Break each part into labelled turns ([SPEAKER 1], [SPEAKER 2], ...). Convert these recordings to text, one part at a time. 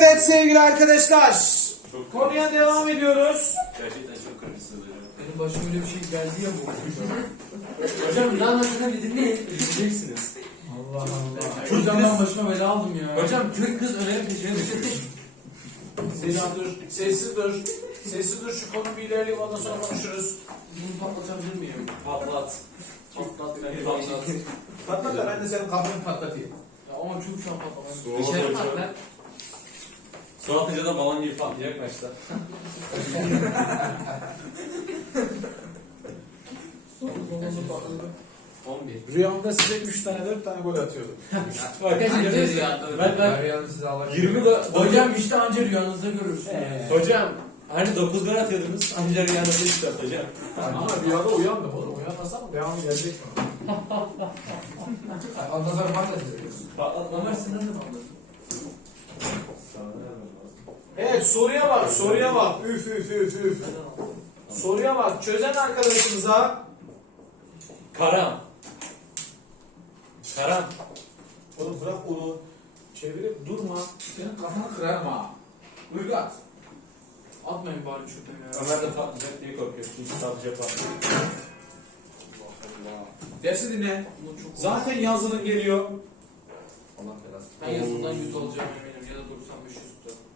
[SPEAKER 1] Evet sevgili arkadaşlar.
[SPEAKER 2] Çok
[SPEAKER 1] Konuya devam ediyoruz.
[SPEAKER 2] Gerçekten çok kırmızı.
[SPEAKER 3] Benim başıma öyle bir şey geldi ya bu. Hocam ne anlattığını bir dinleyin. Bileceksiniz.
[SPEAKER 1] Allah Allah.
[SPEAKER 3] Hocam ben başıma bela aldım ya.
[SPEAKER 2] Hocam Türk kız öyle peşine düştü.
[SPEAKER 1] Sessiz dur. Sessiz dur. Sessiz dur şu konu bir ilerleyip ondan sonra konuşuruz.
[SPEAKER 3] Bunu patlatabilir miyim?
[SPEAKER 2] Patlat.
[SPEAKER 3] Patlat
[SPEAKER 2] Bir
[SPEAKER 3] beni
[SPEAKER 2] patlat.
[SPEAKER 3] patlat.
[SPEAKER 1] Patlat da ben de senin kafanı patlatayım.
[SPEAKER 3] Ya ama çok şu an patlamam.
[SPEAKER 2] Soğuk
[SPEAKER 3] Dışarı
[SPEAKER 2] hocam. Su atınca da balon gibi patlayacak başta.
[SPEAKER 3] Sonunda patladı. 11.
[SPEAKER 1] Rüyamda size 3 tane 4 tane gol atıyordum.
[SPEAKER 3] Arkadaşlar
[SPEAKER 2] Ben ben
[SPEAKER 4] Meryem size alabilir.
[SPEAKER 2] 20 de
[SPEAKER 3] Hocam işte anca rüyanızda görürsünüz.
[SPEAKER 1] Ee.
[SPEAKER 2] Hocam hani 9 gol atıyordunuz anca rüyanızda 3 at hocam.
[SPEAKER 1] Ama rüyada uyandım oğlum. Uyanmasam devamı gelecek mi?
[SPEAKER 4] Ondan sonra patlatacağız.
[SPEAKER 3] Ömer sen nerede patladın?
[SPEAKER 1] Evet soruya bak soruya bak. Üf üf üf üf. Soruya bak. Çözen arkadaşımıza
[SPEAKER 2] Karam. Karam.
[SPEAKER 1] Oğlum bırak onu. Çevirip durma. Senin kafanı kırarım ha. Uygat.
[SPEAKER 3] Atmayın bari çöpe ya.
[SPEAKER 2] Ömer de patlayacak diye korkuyor. Çünkü sadece patlıyor.
[SPEAKER 1] Dersi dinle. Zaten yazılın geliyor.
[SPEAKER 4] Allah belasını.
[SPEAKER 3] Ben yazımdan 100 alacağım eminim ya da 95 üstü.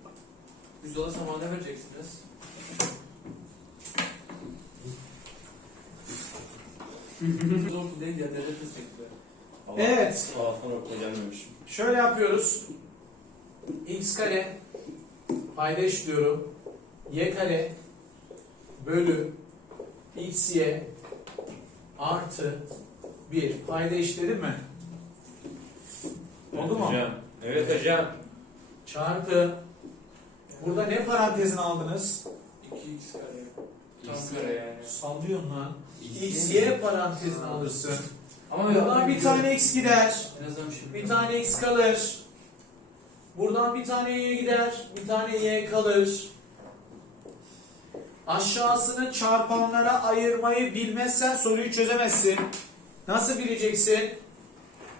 [SPEAKER 3] 100 alırsam bana ne vereceksiniz? Okul değil ya devlet destekli.
[SPEAKER 1] Evet.
[SPEAKER 2] Allah'tan okula gelmemişim.
[SPEAKER 1] Şöyle yapıyoruz. x kare paydaş diyorum. y kare bölü x y artı 1 payda eşitledim mi? Oldu mu?
[SPEAKER 2] Hocam. Evet hocam.
[SPEAKER 1] Çarpı burada ne parantezini aldınız?
[SPEAKER 3] 2x kare.
[SPEAKER 2] X
[SPEAKER 3] Tam kare yani.
[SPEAKER 1] Sallıyorsun lan. x y parantezini alırsın.
[SPEAKER 3] Ama
[SPEAKER 1] Buradan bir tane x gider.
[SPEAKER 3] Bir
[SPEAKER 1] tane x kalır. Buradan bir tane y gider. Bir tane y kalır. Aşağısını çarpanlara ayırmayı bilmezsen soruyu çözemezsin. Nasıl bileceksin?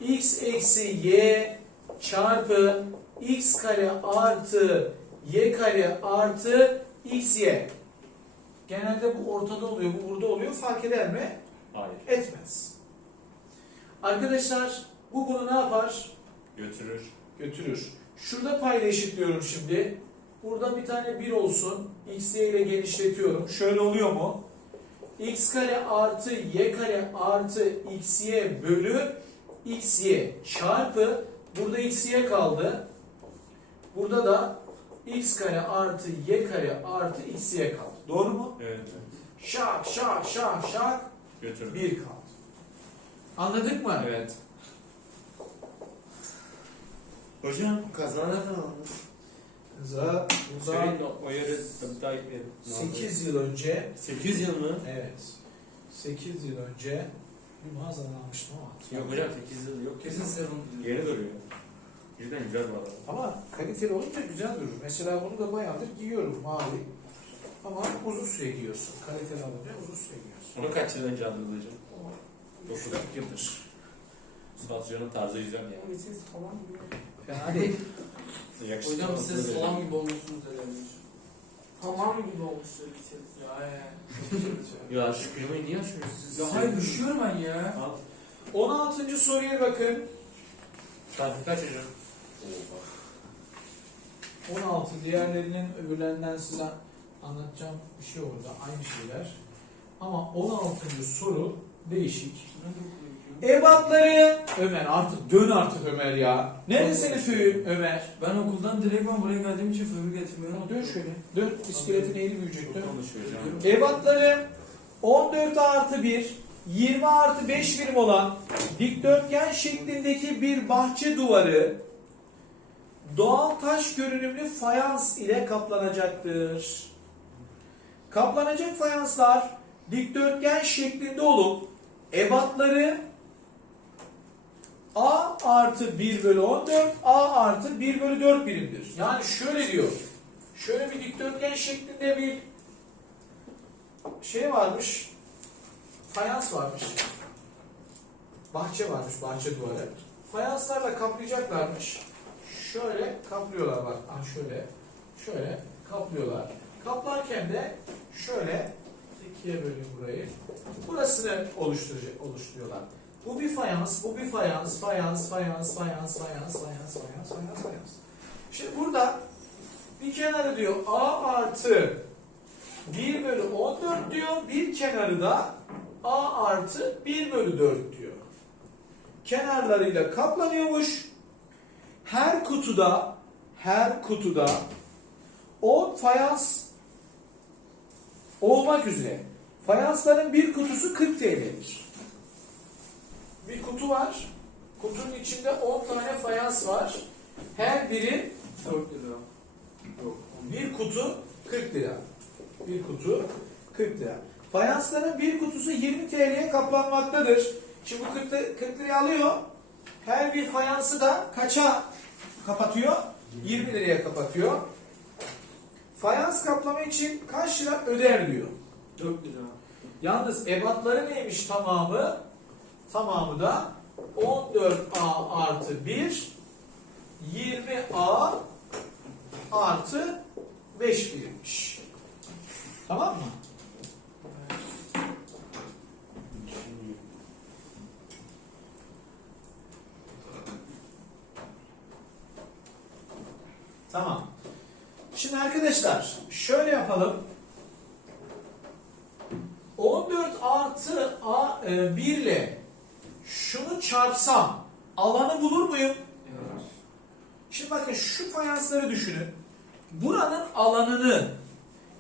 [SPEAKER 1] x eksi y çarpı x kare artı y kare artı x y. Genelde bu ortada oluyor, bu burada oluyor. Fark eder mi?
[SPEAKER 2] Hayır.
[SPEAKER 1] Etmez. Arkadaşlar bu bunu ne yapar?
[SPEAKER 2] Götürür.
[SPEAKER 1] Götürür. Şurada payla eşitliyorum şimdi. Burada bir tane 1 olsun. x y ile genişletiyorum. Şöyle oluyor mu? x kare artı y kare artı x y bölü x y çarpı burada x y kaldı. Burada da x kare artı y kare artı x y kaldı. Doğru mu?
[SPEAKER 2] Evet.
[SPEAKER 1] Şak şak şak şak
[SPEAKER 2] Götürür.
[SPEAKER 1] 1 kaldı. Anladık mı?
[SPEAKER 2] Evet. Hocam kazanan yeri tabii daha gitmeyelim.
[SPEAKER 1] 8 yıl önce
[SPEAKER 2] 8 yıl mı?
[SPEAKER 1] evet 8 yıl önce bir mağazadan almıştım ama
[SPEAKER 2] Yok hocam 8 yıl yok.
[SPEAKER 3] Kesin serum.
[SPEAKER 2] Yeni duruyor. Cidden güzel arada.
[SPEAKER 1] ama kaliteli olunca güzel durur. Mesela bunu da bayağıdır giyiyorum mavi. Ama uzun süre giyiyorsun. Kaliteli alınca uzun süre giyiyorsun.
[SPEAKER 2] Onu kaç yıl önce aldınız hocam?
[SPEAKER 1] 9 yıldır.
[SPEAKER 2] Suat Hoca'nın tarzı güzel yani.
[SPEAKER 1] Fena değil.
[SPEAKER 2] Yakışıklı
[SPEAKER 3] Hocam
[SPEAKER 2] olması
[SPEAKER 3] siz
[SPEAKER 2] güzel.
[SPEAKER 3] salam gibi olmuşsunuz derlermiş.
[SPEAKER 5] Tamam gibi olmuş söyleyeceğiz.
[SPEAKER 3] Ya ya.
[SPEAKER 2] Ya şu klimayı niye açmıyorsunuz siz?
[SPEAKER 3] Ya hayır düşüyorum ben ya.
[SPEAKER 2] Al.
[SPEAKER 1] 16. soruya bakın.
[SPEAKER 2] Saat kaç hocam?
[SPEAKER 1] 16 diğerlerinin öbürlerinden size anlatacağım bir şey orada aynı şeyler. Ama 16. soru değişik. Ebatları Ömer artık dön artık Ömer ya. Nerede senin föyün Ömer?
[SPEAKER 3] Ben okuldan direkt ben buraya geldiğim için fövü getirmiyorum.
[SPEAKER 1] Dön şöyle. Dön. İskeletin eğri büyüyecek. Dön. Ebatları 14 artı 1, 20 artı 5 birim olan dikdörtgen şeklindeki bir bahçe duvarı doğal taş görünümlü fayans ile kaplanacaktır. Kaplanacak fayanslar dikdörtgen şeklinde olup ebatları A artı 1 bölü 14, A artı 1 bölü 4 birimdir. Yani şöyle diyor. Şöyle bir dikdörtgen şeklinde bir şey varmış. Fayans varmış. Bahçe varmış, bahçe duvarı. Fayanslarla kaplayacaklarmış. Şöyle kaplıyorlar bak. Ah şöyle. Şöyle kaplıyorlar. Kaplarken de şöyle ikiye bölün burayı. Burasını oluşturacak, oluşturuyorlar. Bu bir fayans, bu bir fayans, fayans, fayans, fayans, fayans, fayans, fayans, fayans, fayans. Şimdi burada bir kenarı diyor A artı 1 bölü 14 diyor. Bir kenarı da A artı 1 bölü 4 diyor. Kenarlarıyla kaplanıyormuş. Her kutuda her kutuda 10 fayans olmak üzere. Fayansların bir kutusu 40 TL'dir. Bir kutu var. Kutunun içinde 10 tane fayans var. Her biri
[SPEAKER 3] 4 lira.
[SPEAKER 1] Bir kutu 40 lira. Bir kutu 40 lira. Fayansların bir kutusu 20 TL'ye kaplanmaktadır. Şimdi bu 40, li- 40 liraya alıyor. Her bir fayansı da kaça kapatıyor? 20 liraya kapatıyor. Fayans kaplama için kaç lira öder diyor.
[SPEAKER 3] 4 lira.
[SPEAKER 1] Yalnız ebatları neymiş tamamı? Tamamı da 14A artı 1 20A artı 5 birimmiş. Tamam mı? Tamam. Şimdi arkadaşlar şöyle yapalım. 14 artı A, e, 1 ile şunu çarpsam alanı bulur muyum?
[SPEAKER 3] Evet.
[SPEAKER 1] Şimdi bakın şu fayansları düşünün. Buranın alanını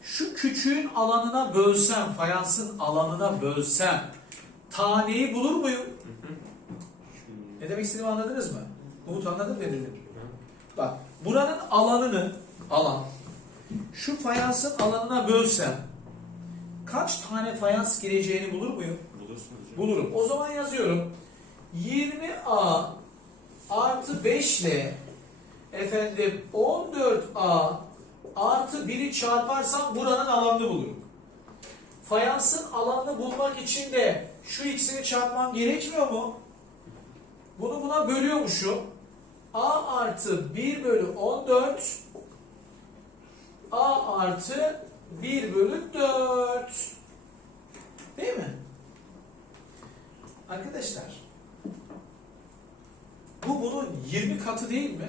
[SPEAKER 1] şu küçüğün alanına bölsem, fayansın alanına bölsem taneyi bulur muyum? Ne demek istediğimi anladınız mı? Umut anladın mı dedim. Bak buranın alanını alan şu fayansın alanına bölsem kaç tane fayans gireceğini bulur muyum?
[SPEAKER 2] Bulursun hocam.
[SPEAKER 1] Bulurum. O zaman yazıyorum. 20A artı 5 ile efendim 14A artı 1'i çarparsam buranın alanını bulurum. Fayansın alanını bulmak için de şu ikisini çarpmam gerekmiyor mu? Bunu buna bölüyormuşum. A artı 1 bölü 14 A artı 1 bölü 4 Değil mi? Arkadaşlar bu bunun 20 katı değil mi?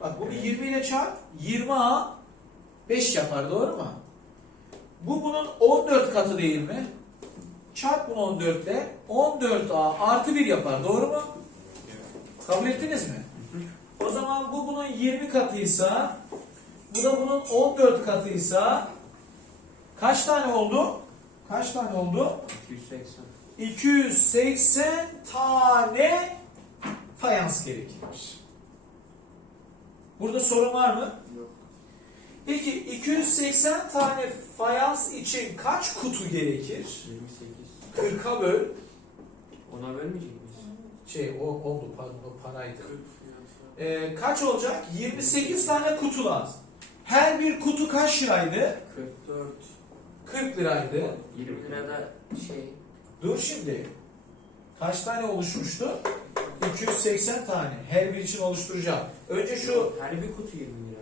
[SPEAKER 1] Bak bunu 20 ile çarp 20A 5 yapar doğru mu? Bu bunun 14 katı değil mi? Çarp bunu 14 ile 14A artı 1 yapar doğru mu? Kabul ettiniz mi? O zaman bu bunun 20 katıysa bu da bunun 14 katıysa kaç tane oldu? Kaç tane oldu?
[SPEAKER 3] 280.
[SPEAKER 1] 280 tane fayans gerekirmiş. Burada sorun var mı?
[SPEAKER 3] Yok.
[SPEAKER 1] Peki 280 tane fayans için kaç kutu gerekir?
[SPEAKER 3] 28.
[SPEAKER 1] 40'a böl.
[SPEAKER 3] Ona vermeyecek miyiz?
[SPEAKER 1] Şey o oldu pardon o paraydı.
[SPEAKER 3] 40
[SPEAKER 1] Ee, kaç olacak? 28 tane kutu lazım. Her bir kutu kaç liraydı?
[SPEAKER 3] 44.
[SPEAKER 1] 40 liraydı.
[SPEAKER 3] 20 lirada şey.
[SPEAKER 1] Dur şimdi. Kaç tane oluşmuştu? 280 tane. Her bir için oluşturacağım. Önce şu
[SPEAKER 3] Her bir kutu 20 lira.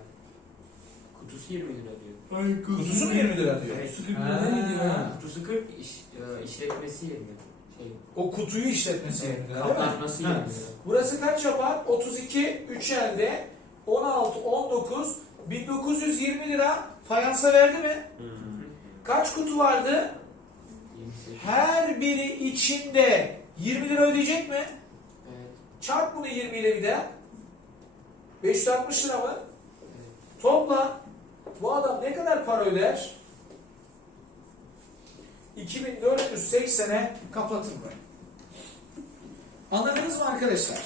[SPEAKER 3] Kutusu 20 lira diyor.
[SPEAKER 1] Ay, kutusu mu 20 lira diyor?
[SPEAKER 3] Evet.
[SPEAKER 1] Ha.
[SPEAKER 3] Kutusu 40, iş, e, işletmesi 20 Şey,
[SPEAKER 1] O kutuyu işletmesi 20 lira değil mi?
[SPEAKER 3] kaplatması 20
[SPEAKER 1] Ha.
[SPEAKER 3] lira.
[SPEAKER 1] Burası kaç yapar? 32, 3 elde, 16, 19, 1920 lira fayansa verdi mi? Kaç kutu vardı?
[SPEAKER 3] 28.
[SPEAKER 1] Her biri içinde 20 lira ödeyecek mi?
[SPEAKER 3] Evet.
[SPEAKER 1] Çarp bunu 20 ile bir de. 560 lira mı?
[SPEAKER 3] evet.
[SPEAKER 1] Topla. Bu adam ne kadar para öder? 2480'e kapatır mı? Anladınız mı arkadaşlar?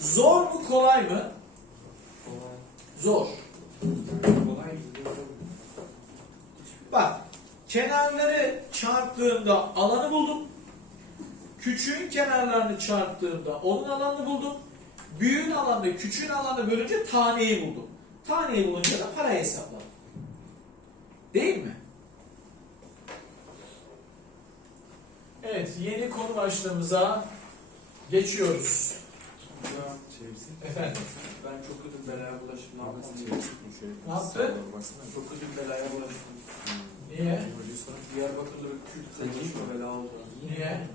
[SPEAKER 1] Zor mu kolay mı? Zor. Bak kenarları çarptığımda alanı buldum. Küçüğün kenarlarını çarptığımda onun alanını buldum. Büyüğün alanını küçüğün alanını bölünce taneyi buldum. Taneyi bulunca da parayı hesapladım. Değil mi? Evet yeni konu başlığımıza geçiyoruz. Efendim.
[SPEAKER 5] Ben çok kötü belaya bulaştım. Ne yapayım?
[SPEAKER 1] Ne yaptı?
[SPEAKER 5] Çok kötü belaya bulaştım.
[SPEAKER 1] Niye?
[SPEAKER 5] Diyarbakır'da bir Kürt şu bela oldu.
[SPEAKER 1] Niye?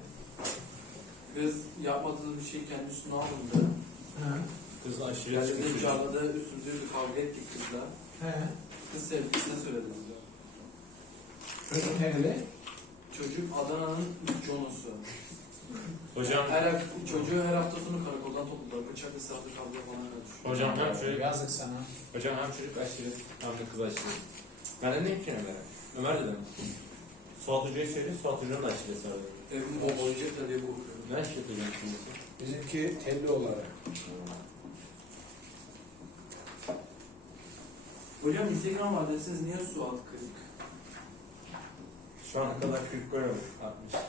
[SPEAKER 5] Kız yapmadığı bir şey kendi üstüne alındı.
[SPEAKER 1] He.
[SPEAKER 2] Kız aşırı
[SPEAKER 5] Geldi
[SPEAKER 2] çıkıyor.
[SPEAKER 5] çağladı üstümüze bir kavga ettik kızla.
[SPEAKER 1] He.
[SPEAKER 5] Kız sevgilisine söyledi bize.
[SPEAKER 1] Nereli?
[SPEAKER 5] Çocuk Adana'nın Jonosu.
[SPEAKER 2] Hocam,
[SPEAKER 5] Her hafta, çocuğu her hafta sonu karakoldan topladılar. Bıçak ısrarlı kavga falan karışıyor.
[SPEAKER 2] hocam hem çocuk,
[SPEAKER 1] Yazık sana.
[SPEAKER 2] hocam hem çocuk aşırı, hem de kız aşırı. Ben de ne ki Ömer'e? Ömer dedim. Suat Hoca'yı söyledi, Suat Hoca'nın da aşırı sardı.
[SPEAKER 5] Evim bombalayacak da diye korkuyorum.
[SPEAKER 2] Ne aşırı hocam şimdi?
[SPEAKER 1] Bizimki telli olarak.
[SPEAKER 5] Hocam Instagram adresiniz niye su alt kırık?
[SPEAKER 2] Şu ana kadar 40 gol olmuş, 60.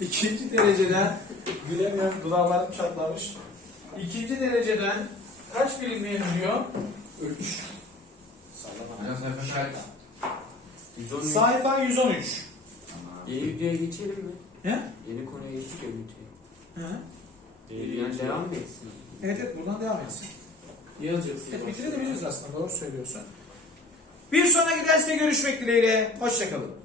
[SPEAKER 1] İkinci dereceden gülemiyorum dudaklarım çatlamış. İkinci dereceden kaç birim mevzuyor? 3.
[SPEAKER 4] Hocam sayfa kaç?
[SPEAKER 3] 113.
[SPEAKER 1] Sayfa 113.
[SPEAKER 3] Yeni videoya geçelim mi?
[SPEAKER 1] He?
[SPEAKER 3] Yeni konuya geçtik ya videoya.
[SPEAKER 1] He?
[SPEAKER 3] Yani devam mı etsin?
[SPEAKER 1] Evet evet buradan devam etsin.
[SPEAKER 5] Yazacaksın.
[SPEAKER 1] Evet bitirebiliriz aslında doğru söylüyorsun. Bir sonraki derste görüşmek dileğiyle. Hoşçakalın.